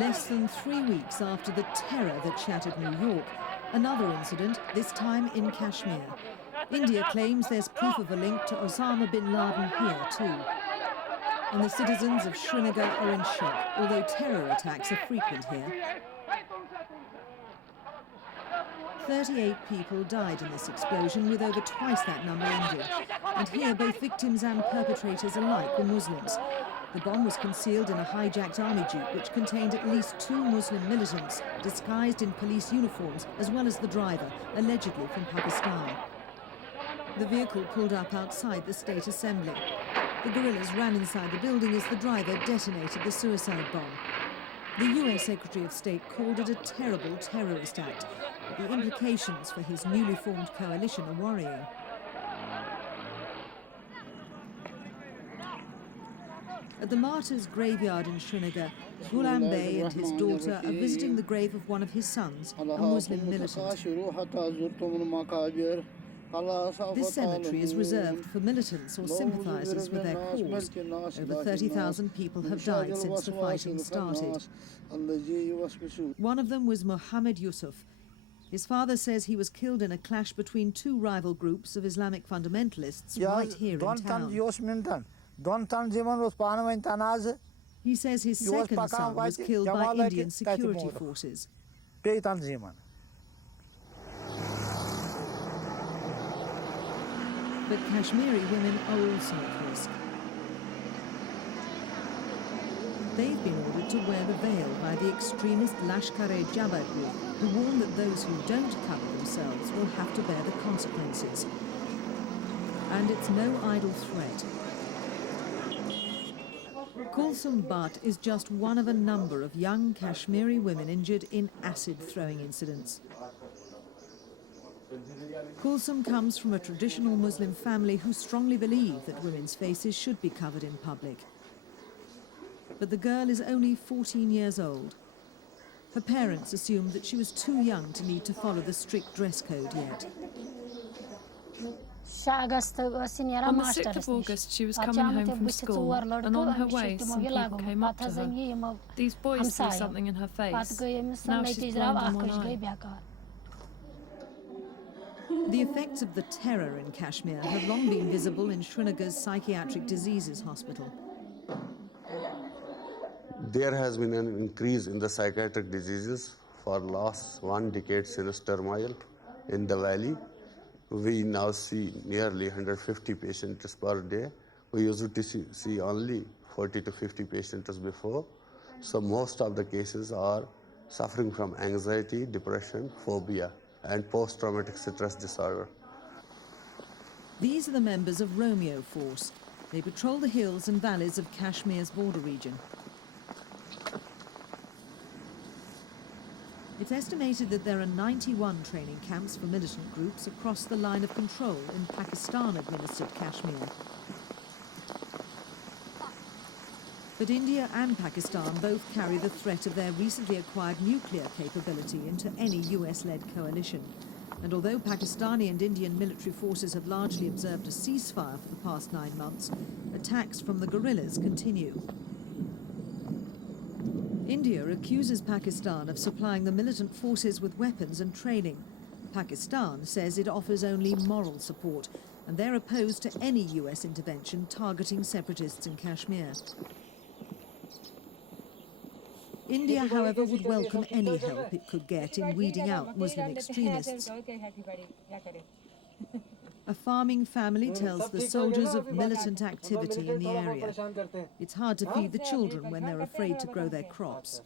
Less than 3 weeks after the terror that shattered New York, another incident, this time in Kashmir. India claims there's proof of a link to Osama bin Laden here too. And the citizens of Srinagar are in shock, although terror attacks are frequent here. 38 people died in this explosion, with over twice that number injured. And here, both victims and perpetrators alike were Muslims. The bomb was concealed in a hijacked army jeep which contained at least 2 Muslim militants disguised in police uniforms, as well as the driver, allegedly from Pakistan. The vehicle pulled up outside the State Assembly. The guerrillas ran inside the building as the driver detonated the suicide bomb. The US Secretary of State called it a terrible terrorist act, but the implications for his newly formed coalition are worrying. At the Martyrs graveyard in Srinagar, Ghulam Bey and his daughter are visiting the grave of one of his sons, a Muslim militant. This cemetery is reserved for militants or sympathizers with their cause. Over 30,000 people have died since the fighting started. One of them was Mohammed Yusuf. His father says he was killed in a clash between 2 rival groups of Islamic fundamentalists right here in town. He says his second son was killed by Indian security forces. But Kashmiri women are also at risk. They've been ordered to wear the veil by the extremist Lashkar-e-Jabhat group, who warn that those who don't cover themselves will have to bear the consequences. And it's no idle threat. Kulsum Bhat is just one of a number of young Kashmiri women injured in acid-throwing incidents. Kulsum comes from a traditional Muslim family who strongly believe that women's faces should be covered in public. But the girl is only 14 years old. Her parents assumed that she was too young to need to follow the strict dress code yet. On the 6th of August, she was coming home from school, and on her way, some people came up to her. These boys threw something in her face. Now she's blind in one eye. The effects of the terror in Kashmir have long been visible in Srinagar's Psychiatric Diseases Hospital. There has been an increase in the psychiatric diseases for last 1 decade since turmoil in the valley. We now see nearly 150 patients per day. We used to see only 40 to 50 patients before. So most of the cases are suffering from anxiety, depression, phobia, and post-traumatic stress disorder. These are the members of Romeo force. They patrol the hills and valleys of Kashmir's border region. It's estimated that there are 91 training camps for militant groups across the line of control in Pakistan-administered Kashmir. But India and Pakistan both carry the threat of their recently acquired nuclear capability into any US-led coalition. And although Pakistani and Indian military forces have largely observed a ceasefire for the past 9 months, attacks from the guerrillas continue. India accuses Pakistan of supplying the militant forces with weapons and training. Pakistan says it offers only moral support, and they're opposed to any US intervention targeting separatists in Kashmir. India, however, would welcome any help it could get in weeding out Muslim extremists. A farming family tells the soldiers of militant activity in the area. It's hard to feed the children when they're afraid to grow their crops.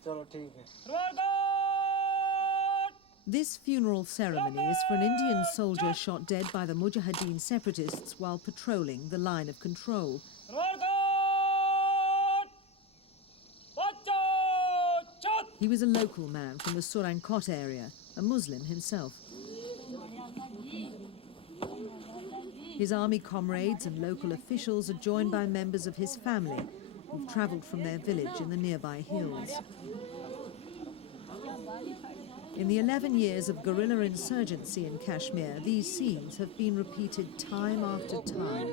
This funeral ceremony is for an Indian soldier shot dead by the Mujahideen separatists while patrolling the line of control. He was a local man from the Surankot area, a Muslim himself. His army comrades and local officials are joined by members of his family who've travelled from their village in the nearby hills. In the 11 years of guerrilla insurgency in Kashmir, these scenes have been repeated time after time.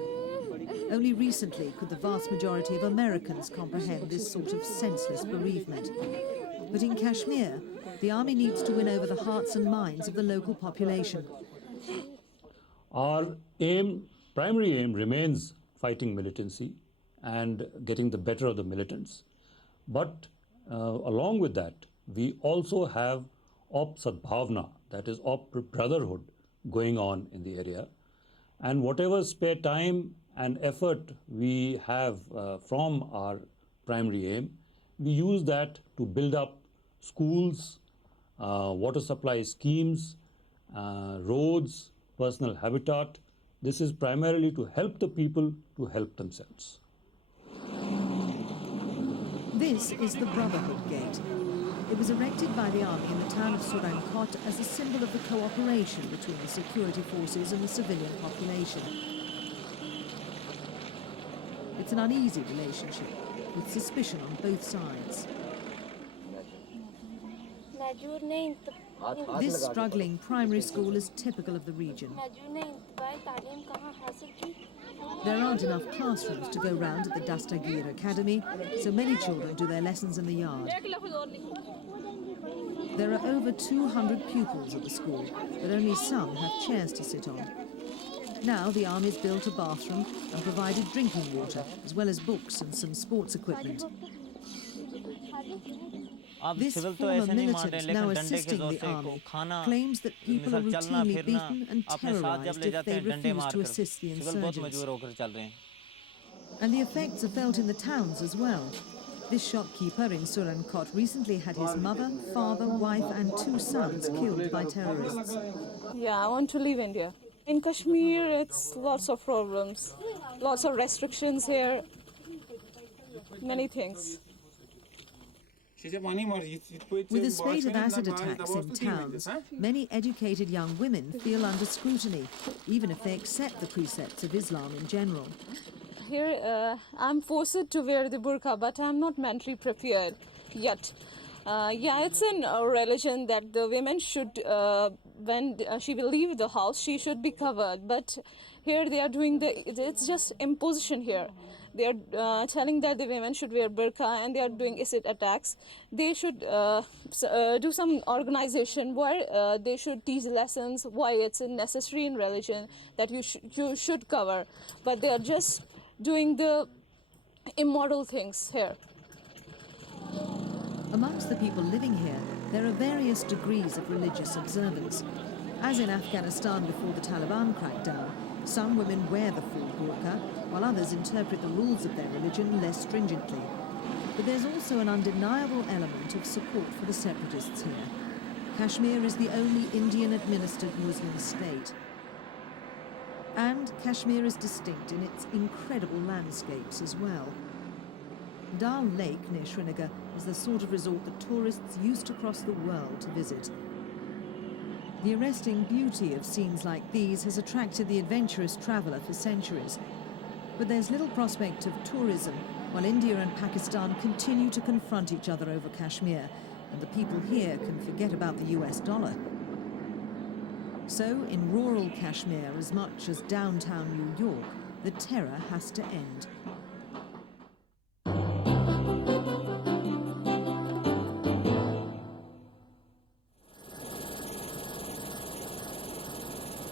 Only recently could the vast majority of Americans comprehend this sort of senseless bereavement. But in Kashmir, the army needs to win over the hearts and minds of the local population. Our primary aim remains fighting militancy and getting the better of the militants. But along with that, we also have Op Sadbhavna, that is Op Brotherhood, going on in the area. And whatever spare time and effort we have from our primary aim, we use that to build up schools, water supply schemes, roads, personal habitat. This is primarily to help the people to help themselves. This is the Brotherhood Gate. It was erected by the army in the town of Srinagar as a symbol of the cooperation between the security forces and the civilian population. It's an uneasy relationship, with suspicion on both sides. This struggling primary school is typical of the region. There aren't enough classrooms to go round at the Dastagir Academy, so many children do their lessons in the yard. There are over 200 pupils at the school, but only some have chairs to sit on. Now the army's built a bathroom and provided drinking water, as well as books and some sports equipment. This former militant, now assisting the army, claims that people are routinely beaten and terrorized if they refuse to assist the insurgents. And the effects are felt in the towns as well. This shopkeeper in Surankot recently had his mother, father, wife and 2 sons killed by terrorists. Yeah, I want to leave India. In Kashmir, it's lots of problems, lots of restrictions here, many things. With the spate of acid attacks in towns, many educated young women feel under scrutiny, even if they accept the precepts of Islam in general. Here, I'm forced to wear the burqa, but I'm not mentally prepared yet. Yeah, it's in a religion that the women should, when she will leave the house, she should be covered. But here they are doing it's just imposition here. They are telling that the women should wear burqa and they are doing acid attacks. They should do some organization where they should teach lessons why it's necessary in religion that you should cover. But they are just doing the immoral things here. Amongst the people living here, there are various degrees of religious observance. As in Afghanistan before the Taliban crackdown, some women wear the full burqa, while others interpret the rules of their religion less stringently. But there's also an undeniable element of support for the separatists here. Kashmir is the only Indian-administered Muslim state. And Kashmir is distinct in its incredible landscapes as well. Dal Lake near Srinagar is the sort of resort that tourists used to cross the world to visit. The arresting beauty of scenes like these has attracted the adventurous traveller for centuries. But there's little prospect of tourism while India and Pakistan continue to confront each other over Kashmir, and the people here can forget about the US dollar. So, in rural Kashmir, as much as downtown New York, the terror has to end.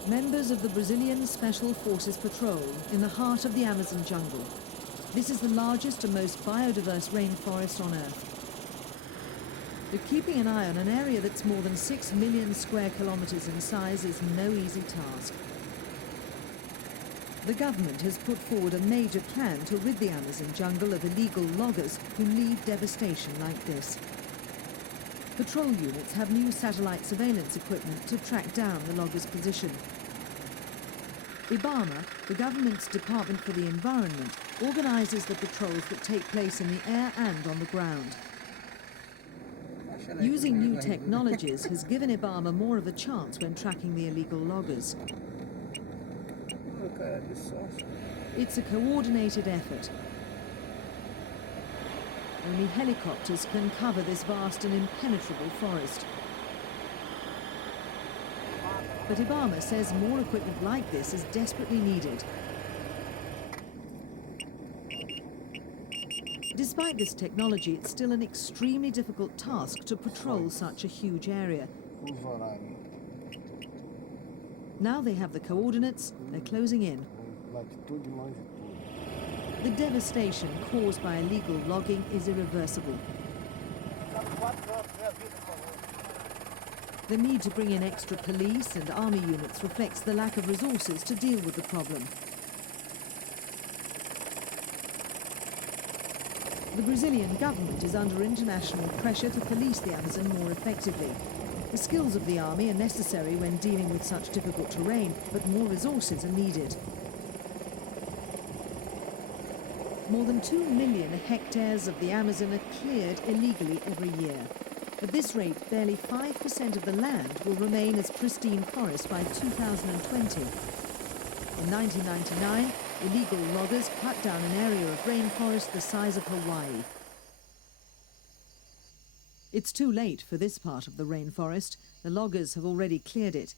Members of the Brazilian Special Forces Patrol in the heart of the Amazon jungle. This is the largest and most biodiverse rainforest on Earth. But keeping an eye on an area that's more than 6 million square kilometers in size is no easy task. The government has put forward a major plan to rid the Amazon jungle of illegal loggers who lead devastation like this. Patrol units have new satellite surveillance equipment to track down the loggers' position. IBAMA, the government's Department for the Environment, organises the patrols that take place in the air and on the ground. Using new technologies has given IBAMA more of a chance when tracking the illegal loggers. It's a coordinated effort. Only helicopters can cover this vast and impenetrable forest. But IBAMA says more equipment like this is desperately needed. Despite this technology, it's still an extremely difficult task to patrol such a huge area. Now they have the coordinates, they're closing in. The devastation caused by illegal logging is irreversible. The need to bring in extra police and army units reflects the lack of resources to deal with the problem. The Brazilian government is under international pressure to police the Amazon more effectively. The skills of the army are necessary when dealing with such difficult terrain, but more resources are needed. More than 2 million hectares of the Amazon are cleared illegally every year. At this rate, barely 5% of the land will remain as pristine forest by 2020. In 1999, illegal loggers cut down an area of rainforest the size of Hawaii. It's too late for this part of the rainforest. The loggers have already cleared it.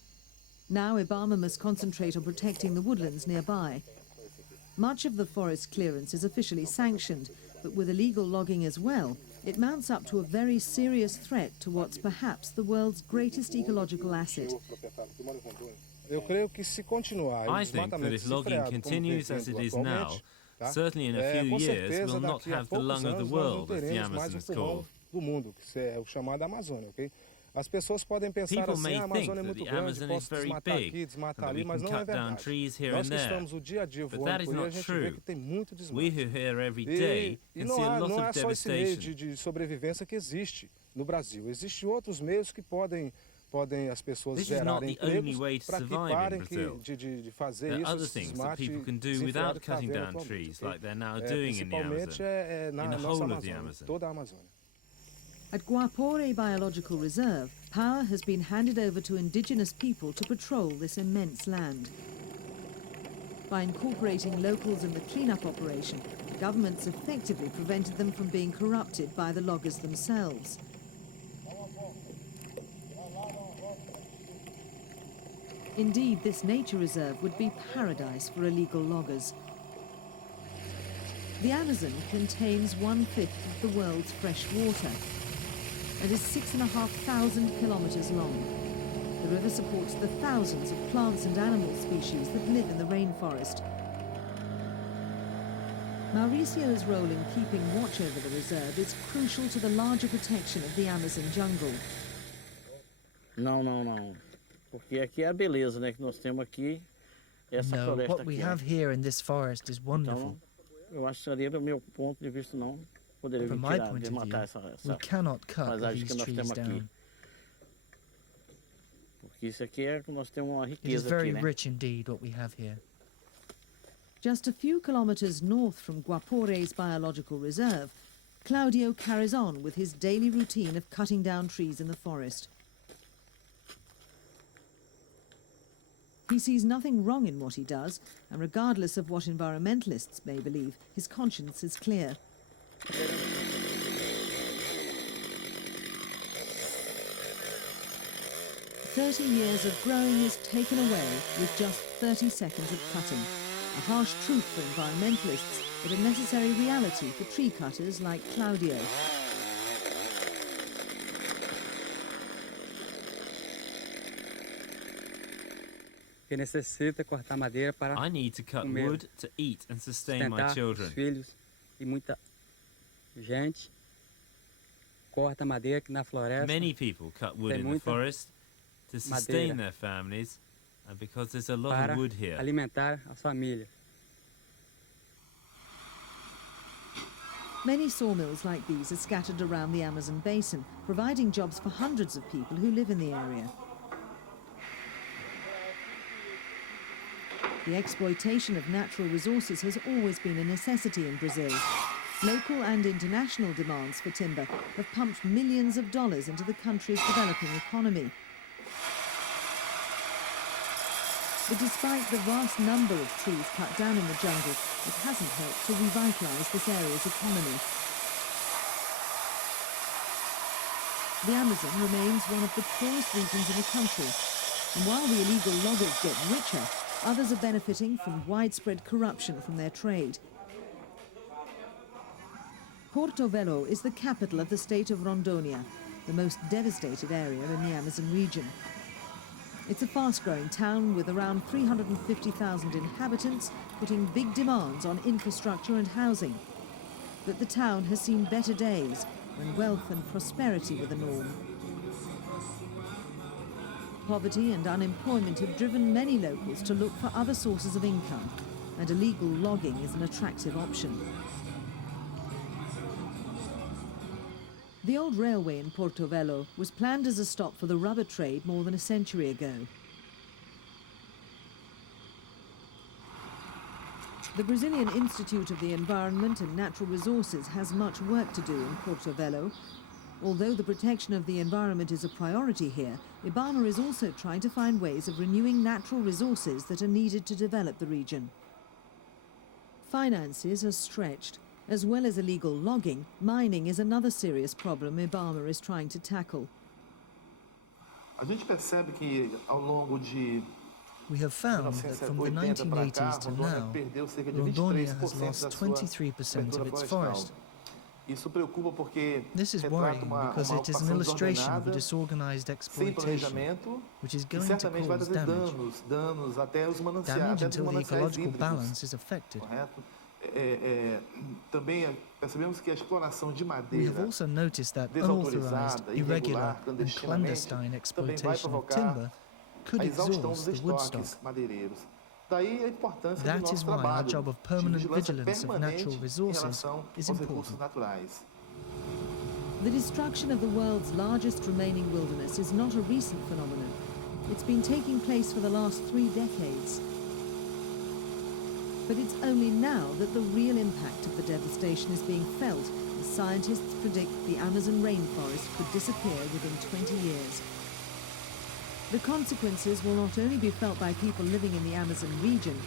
Now IBAMA must concentrate on protecting the woodlands nearby. Much of the forest clearance is officially sanctioned, but with illegal logging as well, it mounts up to a very serious threat to what's perhaps the world's greatest ecological asset. I think that if logging continues as it is now, certainly in a few years we'll not have the lung of the world, as the Amazon is called. People may think that the Amazon is very big and that we can cut down trees here and there, but that is not true. We who are here every day can see a lot of devastation. This is not the only way to survive in Brazil. There are other things that people can do without cutting down trees, like they're now doing in the Amazon, in the whole of the Amazon. At Guapore Biological Reserve, power has been handed over to indigenous people to patrol this immense land. By incorporating locals in the cleanup operation, governments effectively prevented them from being corrupted by the loggers themselves. Indeed, this nature reserve would be paradise for illegal loggers. The Amazon contains 1/5 of the world's fresh water and is 6,500 kilometers long. The river supports the thousands of plants and animal species that live in the rainforest. Mauricio's role in keeping watch over the reserve is crucial to the larger protection of the Amazon jungle. Não. Porque aqui é a beleza, né, que nós temos aqui. Essa floresta what we have here in this forest is wonderful. Eu acho que seria, do meu ponto de vista, não poderia From my point of view, we cannot cut these trees down. Porque isso aqui é que nós temos uma It is riqueza very aqui, né? rich indeed what we have here. Just a few kilometers north from Guapore's biological reserve, Claudio carries on with his daily routine of cutting down trees in the forest. He sees nothing wrong in what he does, and regardless of what environmentalists may believe, his conscience is clear. "30 years of growing is taken away with just 30 seconds of cutting. A harsh truth for environmentalists, but a necessary reality for tree cutters like Claudio." I need to cut wood to eat and sustain my children. Many people cut wood in the forest to sustain their families, and because there's a lot of wood here. Many sawmills like these are scattered around the Amazon basin, providing jobs for hundreds of people who live in the area. The exploitation of natural resources has always been a necessity in Brazil. Local and international demands for timber have pumped millions of dollars into the country's developing economy. But despite the vast number of trees cut down in the jungle, it hasn't helped to revitalise this area's economy. The Amazon remains one of the poorest regions in the country, and while the illegal loggers get richer, others are benefiting from widespread corruption from their trade. Porto Bello is the capital of the state of Rondônia, the most devastated area in the Amazon region. It's a fast-growing town with around 350,000 inhabitants, putting big demands on infrastructure and housing. But the town has seen better days, when wealth and prosperity were the norm. Poverty and unemployment have driven many locals to look for other sources of income, and illegal logging is an attractive option. The old railway in Porto Bello was planned as a stop for the rubber trade more than a century ago. The Brazilian Institute of the Environment and Natural Resources has much work to do in Porto Bello. Although the protection of the environment is a priority here, IBAMA is also trying to find ways of renewing natural resources that are needed to develop the region. Finances are stretched. As well as illegal logging, mining is another serious problem IBAMA is trying to tackle. We have found that from the 1980s to now, Rondônia has lost 23% of its forest. This is worrying because it is an illustration of a disorganized exploitation, which is going to cause damage. Damage until the ecological balance is affected. We have also noticed that unauthorized, irregular and clandestine exploitation of timber could exhaust the wood stock. That is why our job of permanent vigilance of natural resources is important. The destruction of the world's largest remaining wilderness is not a recent phenomenon. It's been taking place for the last 3 decades. But it's only now that the real impact of the devastation is being felt, as scientists predict the Amazon rainforest could disappear within 20 years. The consequences will not only be felt by people living in the Amazon region,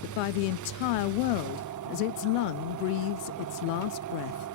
but by the entire world as its lung breathes its last breath.